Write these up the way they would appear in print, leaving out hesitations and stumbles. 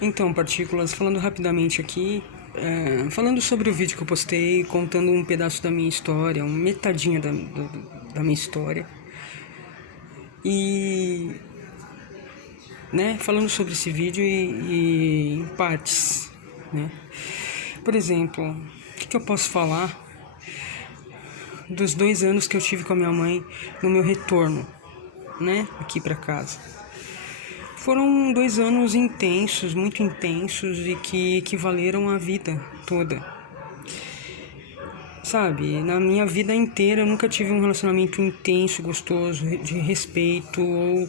Então, partículas, falando rapidamente aqui, falando sobre o vídeo que eu postei, contando um pedaço da minha história, uma metadinha da minha história. E, né, falando sobre esse vídeo e em partes, né. Por exemplo, o que eu posso falar dos 2 anos que eu tive com a minha mãe no meu retorno, né, aqui pra casa. Foram 2 anos intensos, muito intensos e que equivaleram a vida toda. Sabe, na minha vida inteira eu nunca tive um relacionamento intenso, gostoso, de respeito ou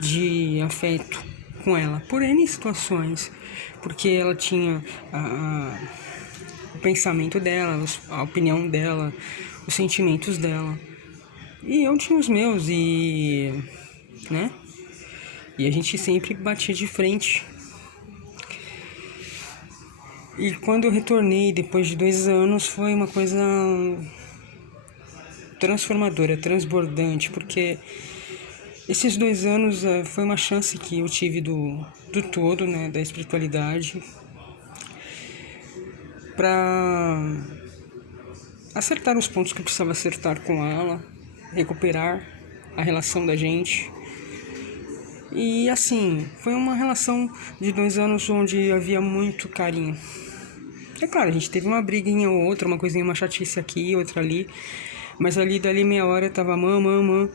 de afeto com ela, por N situações. Porque ela tinha o pensamento dela, a opinião dela, os sentimentos dela. E eu tinha os meus né? E a gente sempre batia de frente. E quando eu retornei, depois de 2 anos, foi uma coisa transformadora, transbordante, porque esses 2 anos foi uma chance que eu tive do todo, né, da espiritualidade, para acertar os pontos que eu precisava acertar com ela, recuperar a relação da gente. E assim, foi uma relação de 2 anos onde havia muito carinho. É claro, a gente teve uma briguinha ou outra, uma coisinha, uma chatice aqui, outra ali, mas dali meia hora tava mãe.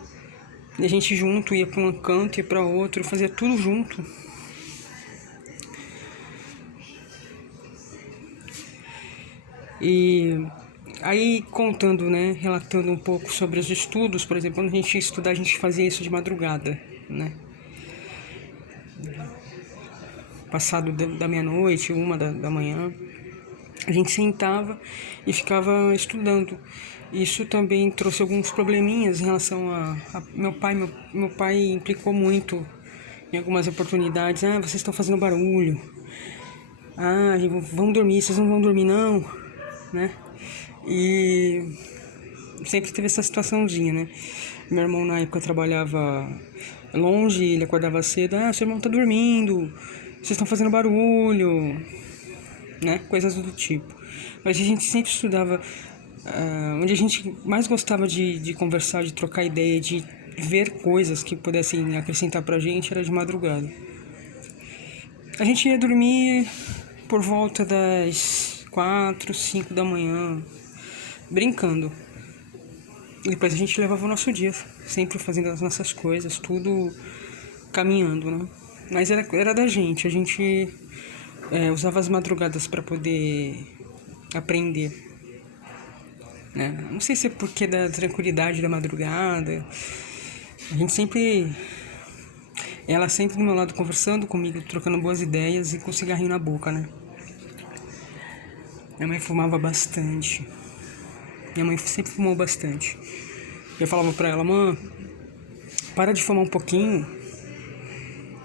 E a gente junto, ia pra um canto, ia pra outro, fazia tudo junto. E aí contando, né, relatando um pouco sobre os estudos, por exemplo, quando a gente ia estudar, a gente fazia isso de madrugada, né? Passado da meia-noite, 1 da manhã, a gente sentava e ficava estudando. Isso também trouxe alguns probleminhas em relação a meu pai. Meu pai implicou muito em algumas oportunidades. Ah, vocês estão fazendo barulho. Ah, vamos dormir, vocês não vão dormir não, né? E sempre teve essa situaçãozinha, né? Meu irmão na época trabalhava longe, ele acordava cedo. Ah, seu irmão tá dormindo, vocês estão fazendo barulho, né? Coisas do tipo. Mas a gente sempre estudava, onde a gente mais gostava de conversar, de trocar ideia, de ver coisas que pudessem acrescentar pra gente, era de madrugada. A gente ia dormir por volta das 4, 5 da manhã, brincando. E depois a gente levava o nosso dia, sempre fazendo as nossas coisas, tudo caminhando, né? Mas era da gente, a gente usava as madrugadas para poder aprender, né? Não sei se é porque da tranquilidade da madrugada, a gente sempre... Ela sempre do meu lado conversando comigo, trocando boas ideias e com cigarrinho na boca, né? Minha mãe fumava bastante. Minha mãe sempre fumou bastante. Eu falava pra ela, mãe, para de fumar um pouquinho,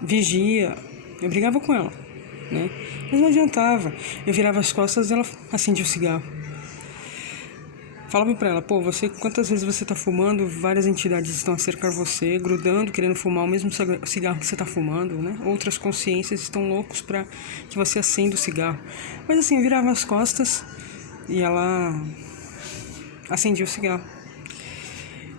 vigia. Eu brigava com ela, né? Mas não adiantava. Eu virava as costas e ela acendia o cigarro. Falava pra ela, pô, quantas vezes você tá fumando, várias entidades estão a cercar você, grudando, querendo fumar o mesmo cigarro que você tá fumando, né? Outras consciências estão loucos pra que você acenda o cigarro. Mas assim, eu virava as costas e ela acendia o cigarro.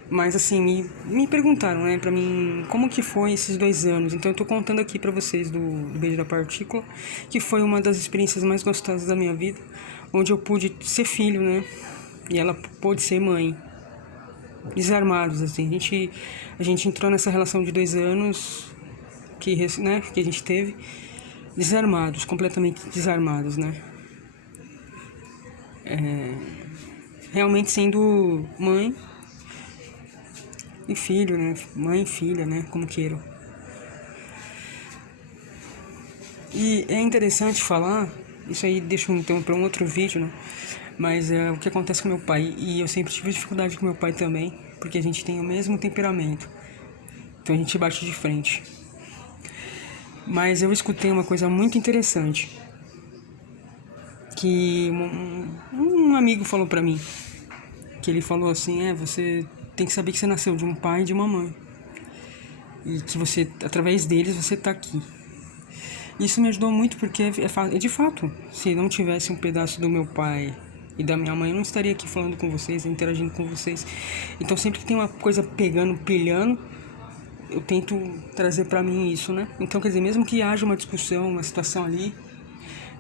Mas assim, me perguntaram, né, pra mim, como que foi esses 2 anos. Então eu tô contando aqui pra vocês do Beijo da Partícula, que foi uma das experiências mais gostosas da minha vida, onde eu pude ser filho, né, e ela pôde ser mãe. Desarmados, assim, a gente entrou nessa relação de 2 anos, que a gente teve, desarmados, completamente desarmados, né. Realmente sendo mãe e filho, né? Mãe e filha, né? Como queiram. E é interessante falar, isso aí deixa então para um outro vídeo, né? Mas é o que acontece com meu pai. E eu sempre tive dificuldade com meu pai também, porque a gente tem o mesmo temperamento. Então a gente bate de frente. Mas eu escutei uma coisa muito interessante. Que um amigo falou pra mim. Que ele falou assim, você tem que saber que você nasceu de um pai e de uma mãe. E que você, através deles, você tá aqui. Isso me ajudou muito porque é de fato, se não tivesse um pedaço do meu pai e da minha mãe, eu não estaria aqui falando com vocês, interagindo com vocês. Então sempre que tem uma coisa pegando, pilhando, eu tento trazer pra mim isso, né? Então, quer dizer, mesmo que haja uma discussão, uma situação ali,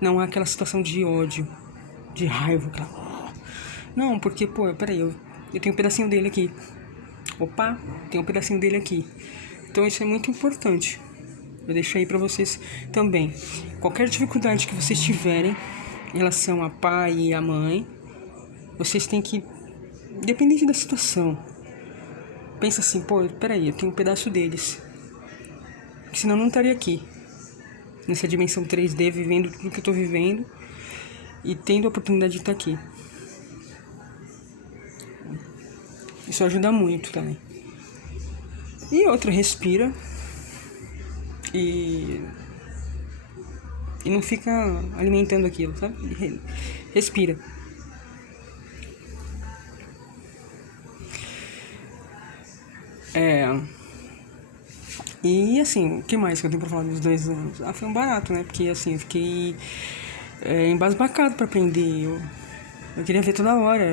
não há aquela situação de ódio, de raiva, aquela... Não, porque, pô, peraí, eu tenho um pedacinho dele aqui. Opa, tem um pedacinho dele aqui. Então isso é muito importante. Eu deixo aí pra vocês também. Qualquer dificuldade que vocês tiverem em relação a pai e a mãe, vocês têm que, independente da situação, pensa assim, pô, peraí, eu tenho um pedaço deles. Porque senão eu não estaria aqui, nessa dimensão 3D, vivendo tudo que eu tô vivendo e tendo a oportunidade de estar aqui. Isso ajuda muito também. E outra, respira e não fica alimentando aquilo, sabe? Respira. E assim, o que mais que eu tenho pra falar dos 2 anos? Foi um barato, né? Porque assim, eu fiquei embasbacado pra aprender. Eu queria ver toda hora.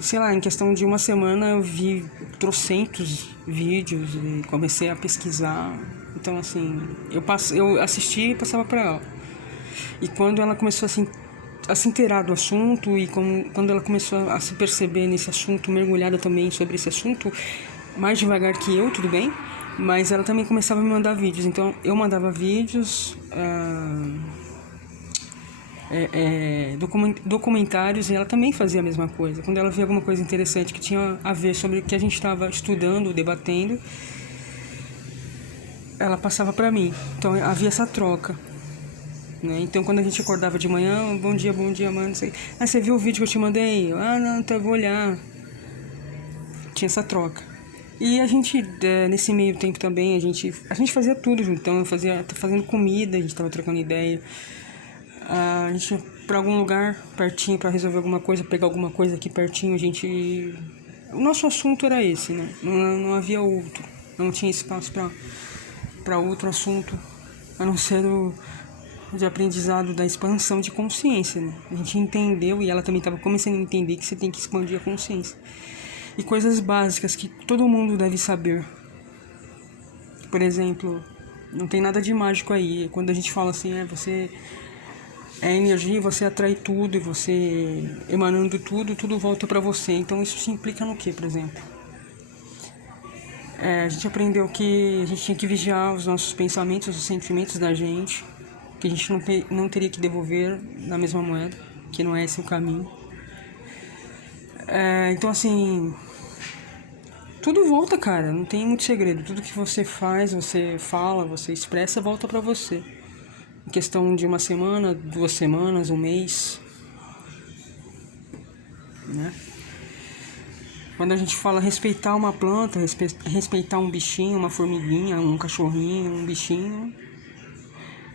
Sei lá, em questão de uma semana eu vi trocentos vídeos e comecei a pesquisar. Então assim, eu assisti e passava pra ela. E quando ela começou assim, a se inteirar do assunto e quando ela começou a se perceber nesse assunto, mergulhada também sobre esse assunto, mais devagar que eu, tudo bem, mas ela também começava a me mandar vídeos. Então eu mandava vídeos, documentários, e ela também fazia a mesma coisa. Quando ela via alguma coisa interessante que tinha a ver sobre o que a gente estava estudando, debatendo, ela passava para mim. Então havia essa troca, né? Então quando a gente acordava de manhã, bom dia, mano, não sei. Ah, você viu o vídeo que eu te mandei? Ah, não, então eu vou olhar. Tinha essa troca. E a gente, nesse meio tempo também, a gente fazia tudo junto. Então eu tá fazendo comida, a gente tava trocando ideia. A gente ia pra algum lugar pertinho pra resolver alguma coisa, pegar alguma coisa aqui pertinho, o nosso assunto era esse, né? Não havia outro, não tinha espaço pra outro assunto, a não ser o de aprendizado da expansão de consciência, né? A gente entendeu, e ela também estava começando a entender, que você tem que expandir a consciência. E coisas básicas que todo mundo deve saber. Por exemplo, não tem nada de mágico aí. Quando a gente fala assim, você é energia, você atrai tudo, e você emanando tudo volta pra você. Então isso se implica no que, por exemplo? A gente aprendeu que a gente tinha que vigiar os nossos pensamentos, os sentimentos da gente, que a gente não teria que devolver na mesma moeda, que não é esse o caminho. Então assim, tudo volta, cara, não tem muito segredo. Tudo que você faz, você fala, você expressa, volta pra você. Em questão de uma semana, 2 semanas, um mês, né? Quando a gente fala respeitar uma planta, respeitar um bichinho, uma formiguinha, um cachorrinho, um bichinho,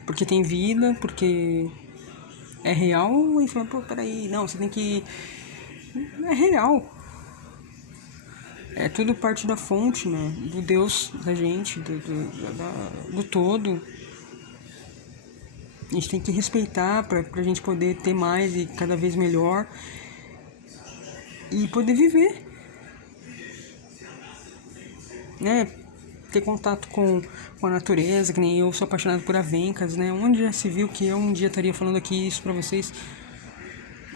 porque tem vida, porque é real, e fala, pô, peraí, não, você tem que... É real. É tudo parte da fonte, né? Do Deus da gente, do todo. A gente tem que respeitar pra gente poder ter mais e cada vez melhor e poder viver, né? Ter contato com a natureza, que nem eu sou apaixonado por avencas, né? Onde já se viu que eu um dia estaria falando aqui isso pra vocês,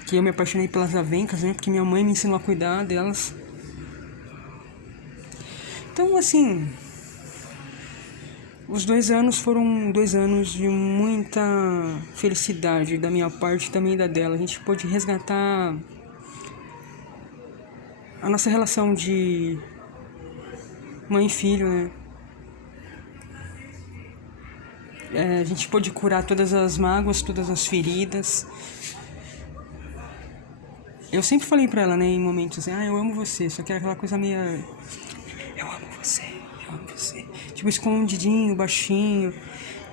que eu me apaixonei pelas avencas, né? Porque minha mãe me ensinou a cuidar delas. Então, assim, os 2 anos foram 2 anos de muita felicidade da minha parte e também da dela. A gente pôde resgatar a nossa relação de mãe e filho, né? A gente pôde curar todas as mágoas, todas as feridas. Eu sempre falei pra ela, né, em momentos assim, eu amo você, só que era aquela coisa meio... Eu amo você. Tipo, escondidinho, baixinho,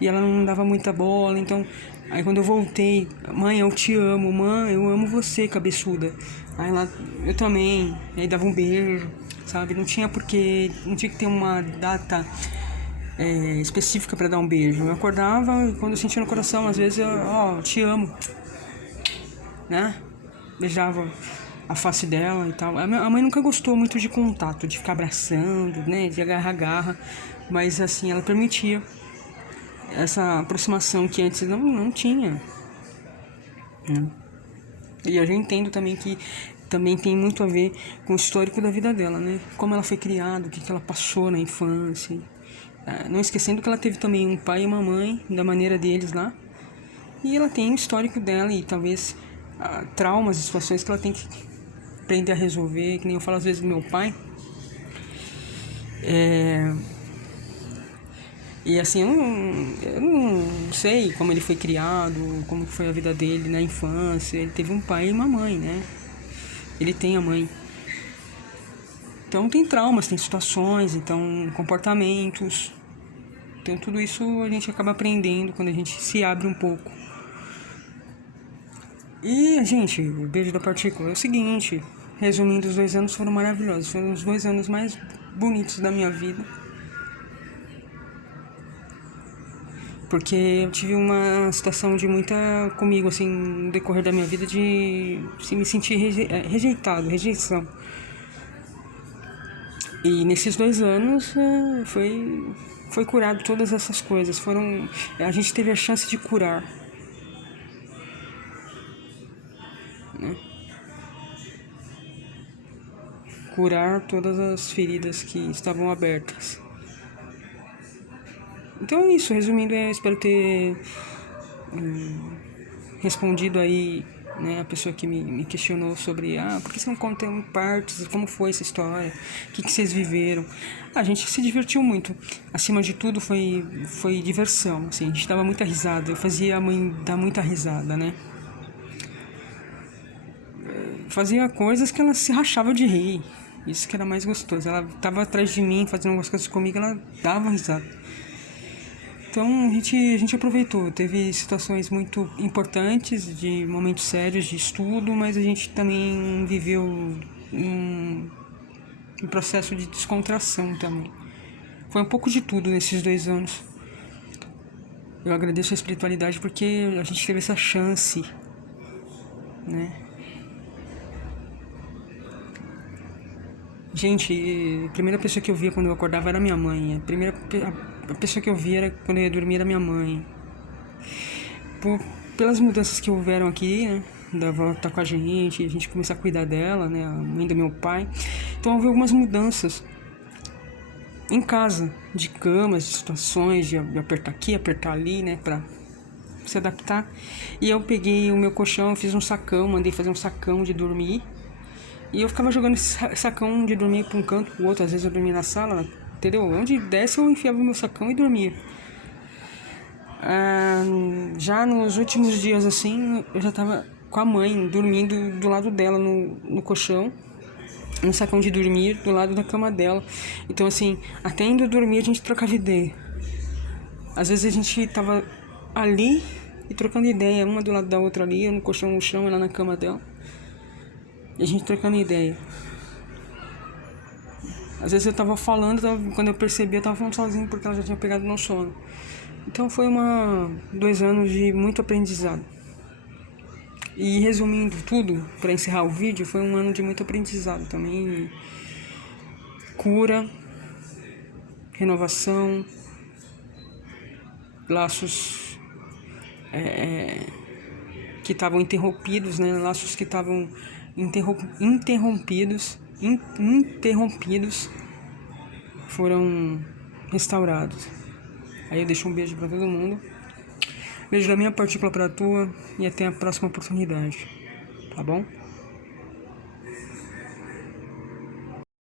e ela não dava muita bola, então... Aí quando eu voltei, mãe, eu te amo, mãe, eu amo você, cabeçuda. Aí ela, eu também, e aí dava um beijo, sabe? Não tinha que ter uma data específica para dar um beijo. Eu acordava e quando eu sentia no coração, às vezes eu, te amo, né? Beijava a face dela e tal. A mãe nunca gostou muito de contato, de ficar abraçando, né? De agarra, mas assim, ela permitia essa aproximação que antes não tinha, né? E eu já entendo também que também tem muito a ver com o histórico da vida dela, né? Como ela foi criada, o que ela passou na infância. Não esquecendo que ela teve também um pai e uma mãe, da maneira deles lá. E ela tem o histórico dela e talvez traumas e situações que ela tem que aprender a resolver. Que nem eu falo às vezes do meu pai. E assim, eu não sei como ele foi criado, como foi a vida dele na infância. Ele teve um pai e uma mãe, né? Ele tem a mãe. Então tem traumas, tem situações, então comportamentos. Então tudo isso a gente acaba aprendendo quando a gente se abre um pouco. E, gente, o beijo da partícula é o seguinte, resumindo, os 2 anos foram maravilhosos. Foram os 2 anos mais bonitos da minha vida. Porque eu tive uma situação de muita comigo, assim, no decorrer da minha vida, de me sentir rejeição. E nesses 2 anos foi curado todas essas coisas. A gente teve a chance de curar, né? Curar todas as feridas que estavam abertas. Então é isso, resumindo, eu espero ter respondido aí, né, a pessoa que me questionou sobre por que você não conta em partes, como foi essa história, o que vocês viveram. A gente se divertiu muito, acima de tudo foi diversão, assim, a gente dava muita risada, eu fazia a mãe dar muita risada, né, fazia coisas que ela se rachava de rir, isso que era mais gostoso. Ela tava atrás de mim fazendo algumas coisas comigo, ela dava risada. Então a gente aproveitou, teve situações muito importantes, de momentos sérios de estudo, mas a gente também viveu um processo de descontração também. Foi um pouco de tudo nesses 2 anos. Eu agradeço a espiritualidade porque a gente teve essa chance, né? Gente, a primeira pessoa que eu via quando eu acordava era minha mãe. A pessoa que eu via era quando eu ia dormir era minha mãe. Pelas mudanças que houveram aqui, né? Da avó tá com a gente começar a cuidar dela, né? A mãe do meu pai. Então houve algumas mudanças em casa, de camas, de situações, de apertar aqui, apertar ali, né? Pra se adaptar. E eu peguei o meu colchão, fiz um sacão, mandei fazer um sacão de dormir. E eu ficava jogando esse sacão de dormir pra um canto, pro outro. Às vezes eu dormia na sala, entendeu? Onde desce eu enfiava o meu sacão e dormia. Já nos últimos dias, assim, eu já tava com a mãe, dormindo do lado dela no colchão, no sacão de dormir, do lado da cama dela. Então, assim, até indo dormir a gente trocava ideia. Às vezes a gente tava ali e trocando ideia, uma do lado da outra ali, eu no colchão no chão, ela na cama dela. E a gente trocando ideia. Às vezes eu tava falando, quando eu percebi, eu tava falando sozinho porque ela já tinha pegado no sono. Então foi 2 anos de muito aprendizado. E resumindo tudo, para encerrar o vídeo, foi um ano de muito aprendizado também. Cura, renovação, laços que estavam interrompidos, né? Laços que estavam interrompidos foram restaurados. Aí eu deixo um beijo pra todo mundo. Beijo da minha partícula pra tua e até a próxima oportunidade. Tá bom?